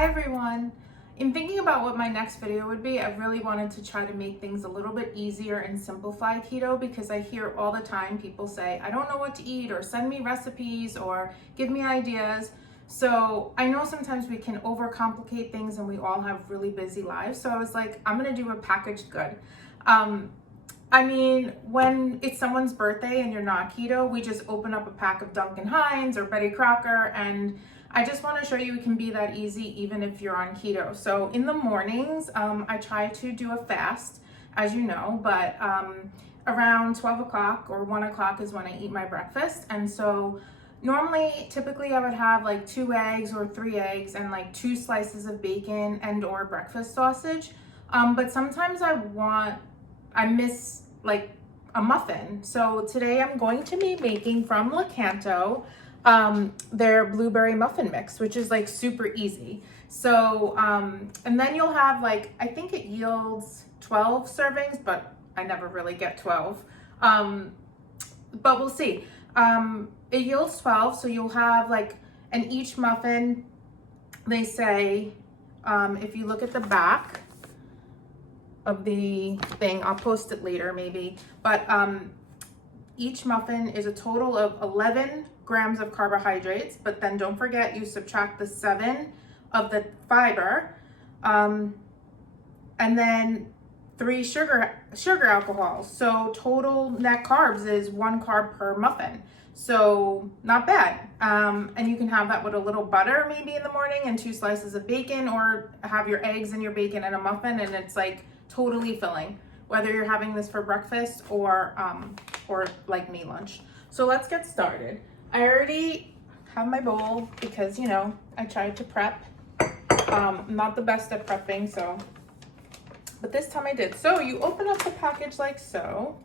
Hi everyone! In thinking about what my next video would be, I really wanted to try to make things a little bit easier and simplify keto because I hear all the time people say, I don't know what to eat, or send me recipes, or give me ideas. So I know sometimes we can overcomplicate things and we all have really busy lives. So I was like, I'm gonna do a packaged good. I mean, when it's someone's birthday and you're not keto, we just open up a pack of Duncan Hines or Betty Crocker, and I just want to show you it can be that easy even if you're on keto. So in the mornings, I try to do a fast, as you know, but around 12 o'clock or 1 o'clock is when I eat my breakfast. And so normally, typically I would have like 2 eggs or 3 eggs and like 2 slices of bacon and or breakfast sausage. But sometimes I miss like a muffin. So today I'm going to be making from Keto their blueberry muffin mix, which is like super easy. So and then you'll have like, I think it yields 12 servings, but I never really get 12. But we'll see. It yields 12, so you'll have like, and each muffin, they say, if you look at the back of the thing, I'll post it later maybe, but each muffin is a total of 11 grams of carbohydrates, but then don't forget you subtract the 7 of the fiber, and then 3 sugar alcohols. So total net carbs is 1 carb per muffin. So not bad. And you can have that with a little butter maybe in the morning and 2 slices of bacon, or have your eggs and your bacon and a muffin, and it's like totally filling, whether you're having this for breakfast or like me, lunch. So let's get started. I already have my bowl because, you know, I tried to prep. I'm not the best at prepping, but this time I did. So you open up the package like so.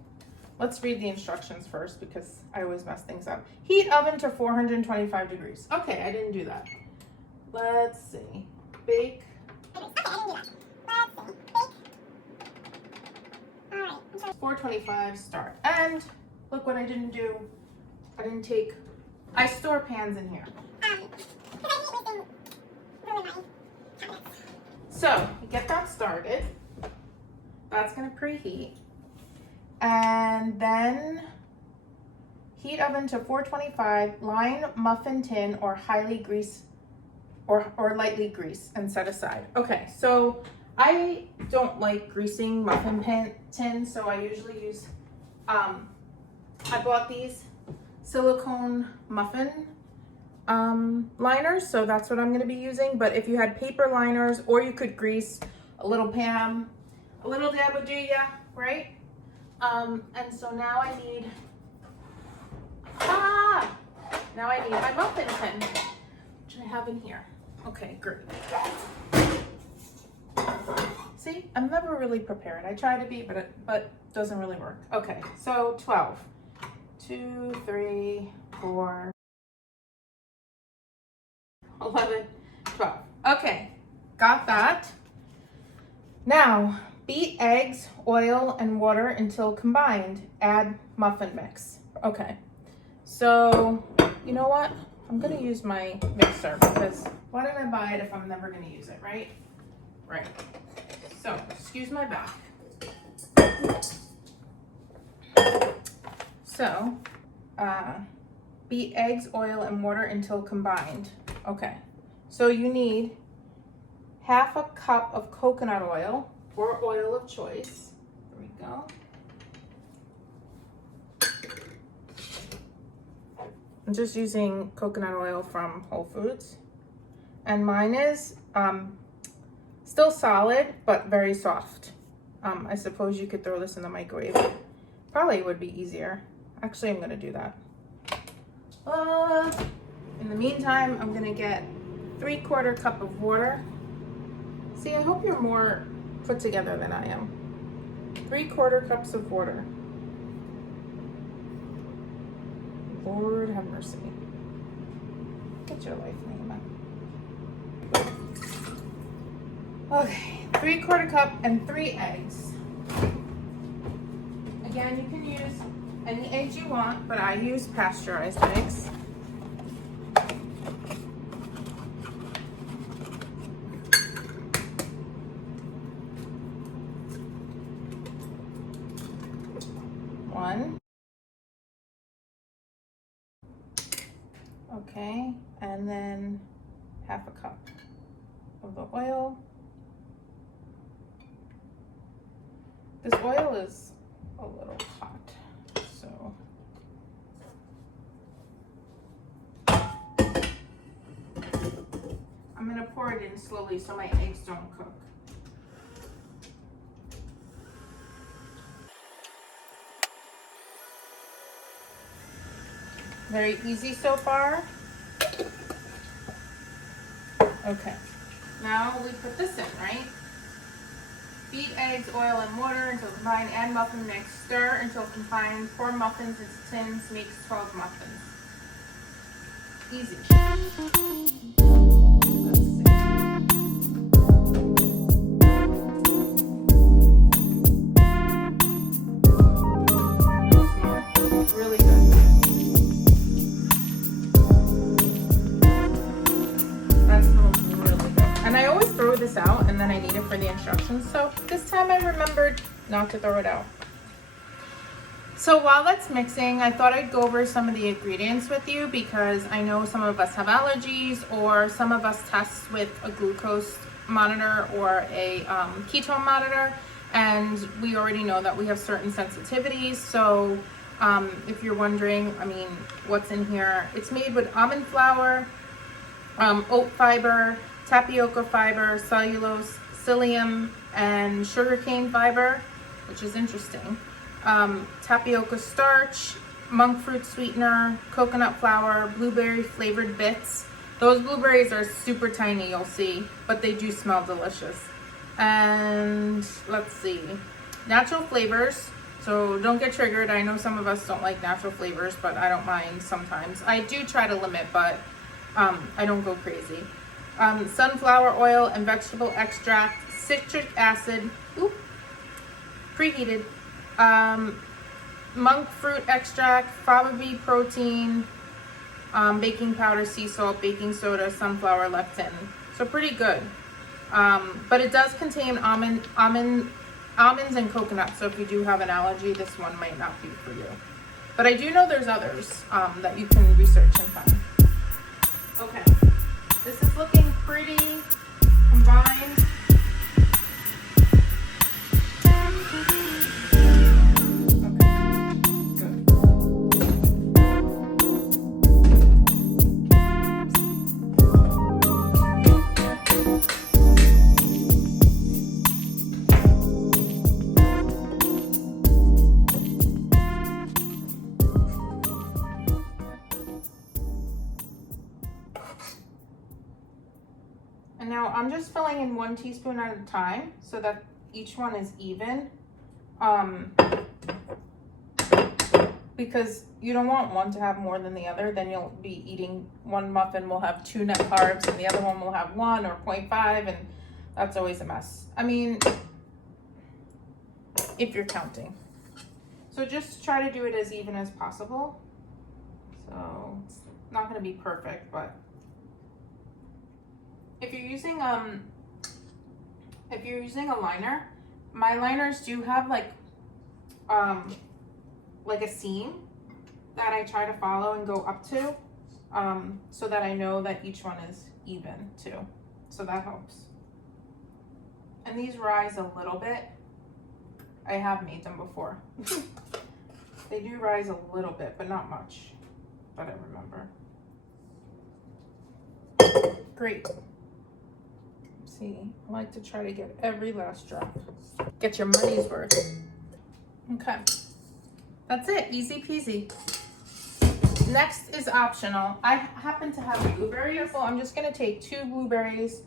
Let's read the instructions first because I always mess things up. Heat oven to 425 degrees. Okay, I didn't do that. Let's see. Bake. Okay, I didn't do that. Let's see. Bake. All right. 425 start. And look what I didn't do. I store pans in here. So you get that started. That's gonna preheat. And then heat oven to 425, line muffin tin or highly grease or lightly grease and set aside. Okay, so I don't like greasing muffin tins, so I usually use, I bought these silicone muffin liners, so that's what I'm going to be using. But if you had paper liners, or you could grease a little pan, a little dab would do ya, right? And so now I need my muffin tin, which I have in here. Okay, great. See, I'm never really prepared. I try to be, but it doesn't really work. Okay, so 12. 2, 3, 4, 11, 12. Okay, got that. Now, beat eggs, oil, and water until combined. Add muffin mix. Okay, so you know what? I'm gonna use my mixer because why did I buy it if I'm never gonna use it, right? Right. So, excuse my back. So, beat eggs, oil, and water until combined. Okay, so you need half a cup of coconut oil or oil of choice. There we go. I'm just using coconut oil from Whole Foods. And mine is still solid, but very soft. I suppose you could throw this in the microwave. Probably would be easier. Actually, I'm gonna do that. In the meantime, I'm gonna get 3/4 cup of water. See, I hope you're more put together than I am. 3/4 cups of water. Lord have mercy. Get your life, Naima. Okay, 3/4 cup and 3 eggs. Again, you can use any eggs you want, but I use pasteurized eggs. Okay, and then half a cup of the oil. This oil is a little hot, so I'm gonna pour it in slowly so my eggs don't cook. Very easy so far. Okay, now we put this in, right? Beat eggs, oil, and water until combined. Add muffin mix. Stir until combined. Pour muffins into tins. Makes 12 muffins. Easy. Let's see. Smells really good. That smells really good. And I always throw this out and then I need it for the instructions. So this time I remembered not to throw it out. So while that's mixing, I thought I'd go over some of the ingredients with you because I know some of us have allergies or some of us test with a glucose monitor or a ketone monitor, and we already know that we have certain sensitivities. So if you're wondering, I mean, what's in here, it's made with almond flour, oat fiber, tapioca fiber, cellulose, psyllium, and sugarcane fiber, which is interesting. Tapioca starch, monk fruit sweetener, coconut flour, blueberry flavored bits. Those blueberries are super tiny, you'll see, but they do smell delicious. And let's see, natural flavors. So don't get triggered. I know some of us don't like natural flavors, but I don't mind sometimes. I do try to limit, but I don't go crazy. Sunflower oil and vegetable extract, citric acid, preheated, monk fruit extract, fava bean protein, baking powder, sea salt, baking soda, sunflower lectin. So pretty good. But it does contain almonds and coconut. So if you do have an allergy, this one might not be for you. But I do know there's others that you can research and find. Okay, this is looking pretty combined. And now I'm just filling in 1 teaspoon at a time so that each one is even. Because you don't want one to have more than the other, then you'll be eating, one muffin will have 2 net carbs and the other one will have 1 or 0.5, and that's always a mess. I mean, if you're counting. So just try to do it as even as possible. So it's not gonna be perfect, but if you're using a liner, my liners do have like a seam that I try to follow and go up to, so that I know that each one is even too. So that helps. And these rise a little bit. I have made them before. They do rise a little bit, but not much, but I remember. Great. See, I like to try to get every last drop. Get your money's worth. Okay, that's it, easy peasy. Next is optional. I happen to have blueberries, so I'm just gonna take 2 blueberries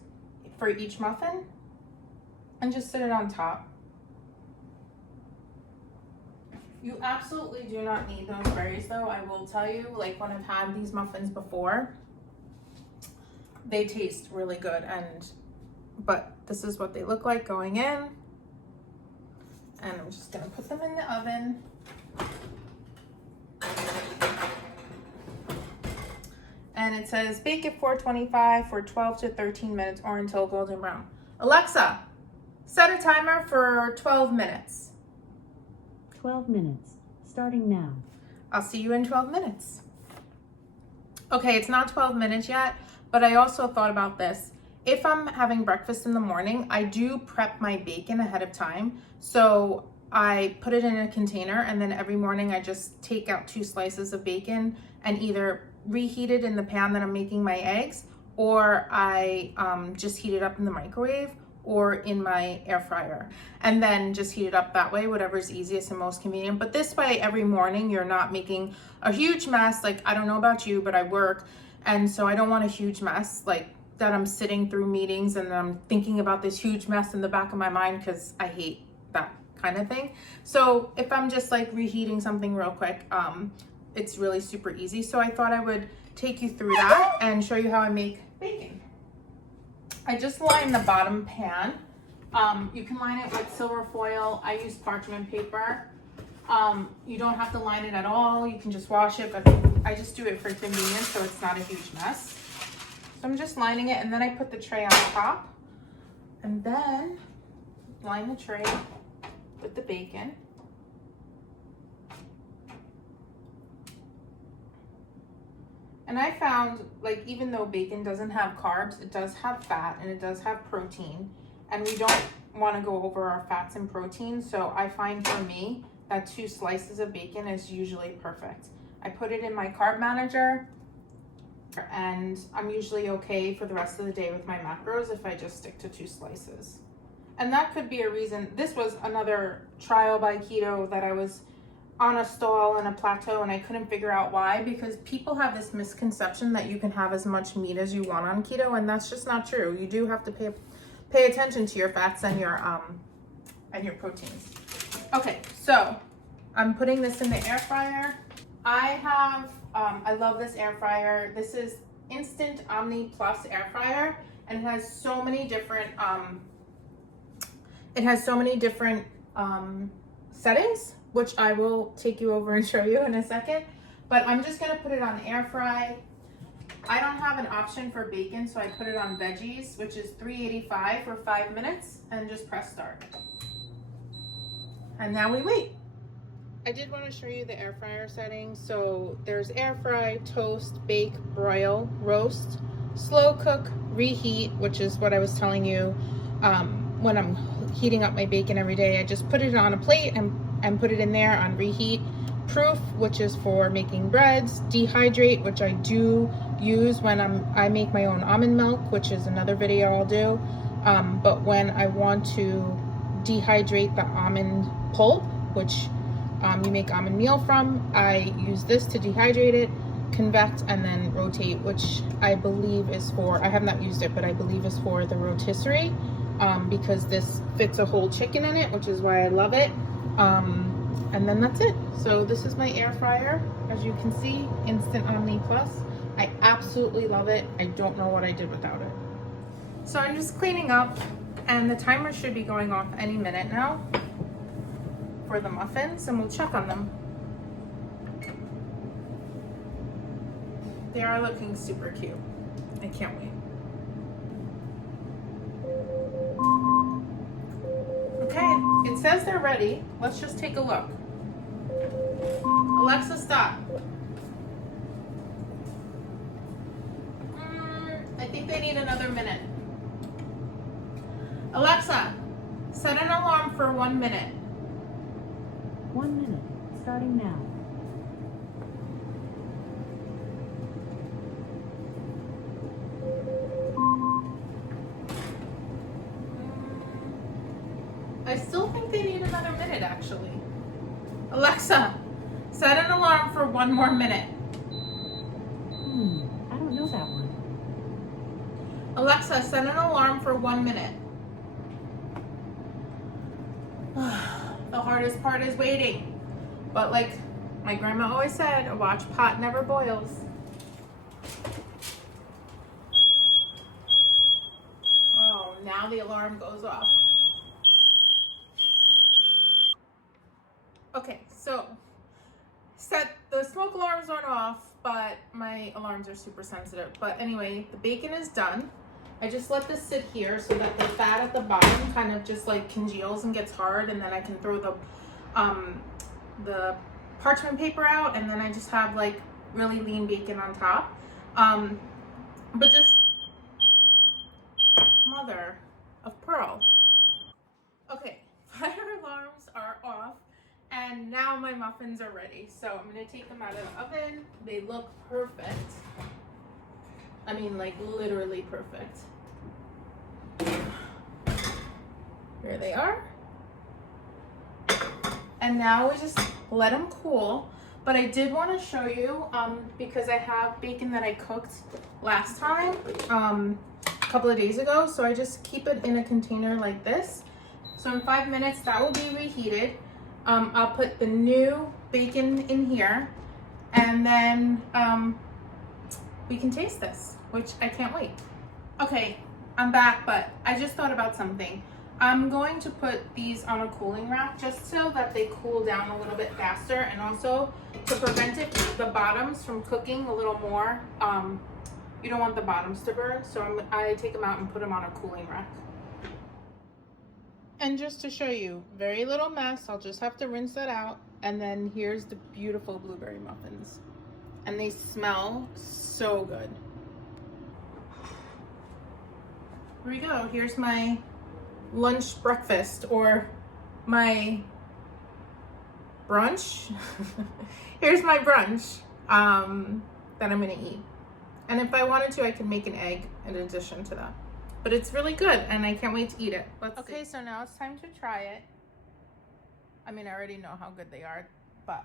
for each muffin and just sit it on top. You absolutely do not need those berries though, I will tell you, like when I've had these muffins before, they taste really good, but this is what they look like going in. And I'm just gonna put them in the oven. And it says bake at 425 for 12 to 13 minutes or until golden brown. Alexa, set a timer for 12 minutes. 12 minutes, starting now. I'll see you in 12 minutes. Okay, it's not 12 minutes yet, but I also thought about this. If I'm having breakfast in the morning, I do prep my bacon ahead of time. So I put it in a container, and then every morning I just take out 2 slices of bacon and either reheat it in the pan that I'm making my eggs, or I just heat it up in the microwave or in my air fryer, and then just heat it up that way, whatever's easiest and most convenient. But this way, every morning you're not making a huge mess. Like, I don't know about you, but I work, and so I don't want a huge mess, like that I'm sitting through meetings and I'm thinking about this huge mess in the back of my mind, because I hate that kind of thing. So if I'm just like reheating something real quick, it's really super easy. So I thought I would take you through that and show you how I make bacon. I just line the bottom pan. You can line it with silver foil. I use parchment paper. You don't have to line it at all. You can just wash it, but I just do it for convenience so it's not a huge mess. So I'm just lining it, and then I put the tray on top, and then line the tray with the bacon. And I found, like, even though bacon doesn't have carbs, it does have fat and it does have protein, and we don't want to go over our fats and proteins. So I find for me that 2 slices of bacon is usually perfect. I put it in my carb manager, and I'm usually okay for the rest of the day with my macros if I just stick to 2 slices. And that could be a reason. This was another trial by Keto that I was on a stall and a plateau, and I couldn't figure out why, because people have this misconception that you can have as much meat as you want on keto, and that's just not true. You do have to pay attention to your fats and your proteins. Okay, so I'm putting this in the air fryer. I love this air fryer. This is Instant Omni Plus air fryer, and it has so many different settings, which I will take you over and show you in a second. But I'm just gonna put it on air fry. I don't have an option for bacon, so I put it on veggies, which is 385 for 5 minutes, and just press start. And now we wait. I did want to show you the air fryer settings. So there's air fry, toast, bake, broil, roast, slow cook, reheat, which is what I was telling you when I'm heating up my bacon every day. I just put it on a plate and put it in there on reheat. Proof, which is for making breads. Dehydrate, which I do use when I make my own almond milk, which is another video I'll do. But when I want to dehydrate the almond pulp, which you make almond meal from, I use this to dehydrate it, convect, and then rotate, which I believe is for, I have not used it, but I believe is for the rotisserie, because this fits a whole chicken in it, which is why I love it. And then that's it. So this is my air fryer. As you can see, Instant Omni Plus. I absolutely love it. I don't know what I did without it. So I'm just cleaning up, and the timer should be going off any minute now for the muffins, and we'll check on them. They are looking super cute. I can't wait. Okay, it says they're ready. Let's just take a look. Alexa, stop. I think they need another minute. Alexa, set an alarm for 1 minute. 1 minute, starting now. I still think they need another minute, actually. Alexa, set an alarm for 1 more minute. I don't know that one. Alexa, set an alarm for 1 minute. The hardest part is waiting. But like my grandma always said, a watch pot never boils. Oh, now the alarm goes off. Okay, so the smoke alarms aren't off, but my alarms are super sensitive. But anyway, the bacon is done. I just let this sit here so that the fat at the bottom kind of just like congeals and gets hard, and then I can throw the parchment paper out, and then I just have like really lean bacon on top. But just mother of pearl. Okay, fire alarms are off, and now my muffins are ready. So I'm gonna take them out of the oven. They look perfect. I mean, like literally perfect. Here they are. And now we just let them cool. But I did want to show you, because I have bacon that I cooked last time, a couple of days ago. So I just keep it in a container like this. So in 5 minutes, that will be reheated. I'll put the new bacon in here, and then we can taste this, which I can't wait. Okay, I'm back, but I just thought about something. I'm going to put these on a cooling rack just so that they cool down a little bit faster, and also to prevent the bottoms from cooking a little more. You don't want the bottoms to burn, so I take them out and put them on a cooling rack. And just to show you, very little mess. I'll just have to rinse that out. And then here's the beautiful blueberry muffins. And they smell so good. Here we go. Here's my lunch breakfast, or my brunch. Here's my brunch that I'm gonna eat. And if I wanted to, I could make an egg in addition to that. But it's really good, and I can't wait to eat it. Okay, so now it's time to try it. I mean, I already know how good they are, but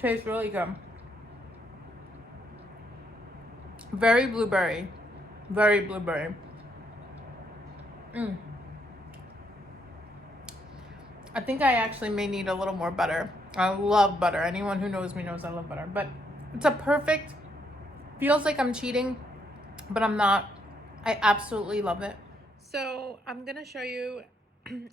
tastes really good. Very blueberry. Very blueberry. I think I actually may need a little more butter. I love butter. Anyone who knows me knows I love butter. But it's a perfect, feels like I'm cheating, but I'm not. I absolutely love it. So I'm going to show you,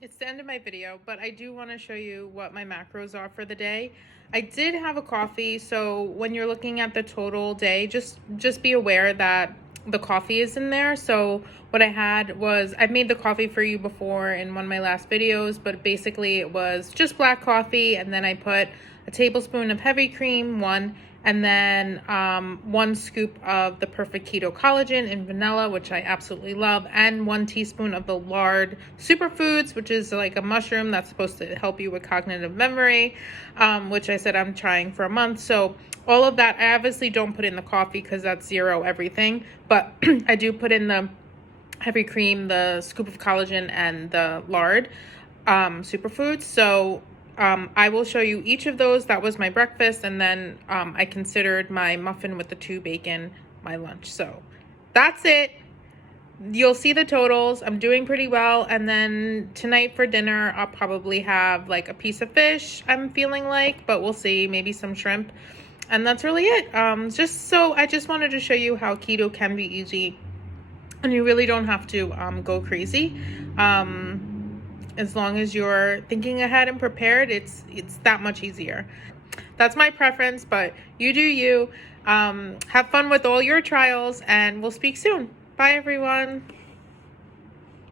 it's the end of my video, but I do want to show you what my macros are for the day. I did have a coffee, so when you're looking at the total day, just be aware that the coffee is in there. So what I had was, I've made the coffee for you before in one of my last videos, but basically it was just black coffee, and then I put a tablespoon of heavy cream, and then 1 scoop of the Perfect Keto Collagen in vanilla, which I absolutely love, and 1 teaspoon of the lard superfoods, which is like a mushroom that's supposed to help you with cognitive memory, which I said I'm trying for a month. So all of that, I obviously don't put in the coffee because that's zero everything, but I do put in the heavy cream, the scoop of collagen, and the lard superfoods. So I will show you each of those. That was my breakfast, and then I considered my muffin with the 2 bacon my lunch. So that's it. You'll see the totals. I'm doing pretty well. And then tonight for dinner, I'll probably have like a piece of fish, I'm feeling like, but we'll see, maybe some shrimp. And that's really it. I just wanted to show you how keto can be easy, and you really don't have to go crazy. As long as you're thinking ahead and prepared, it's that much easier. That's my preference, but you do you. Have fun with all your trials, and we'll speak soon. Bye, everyone.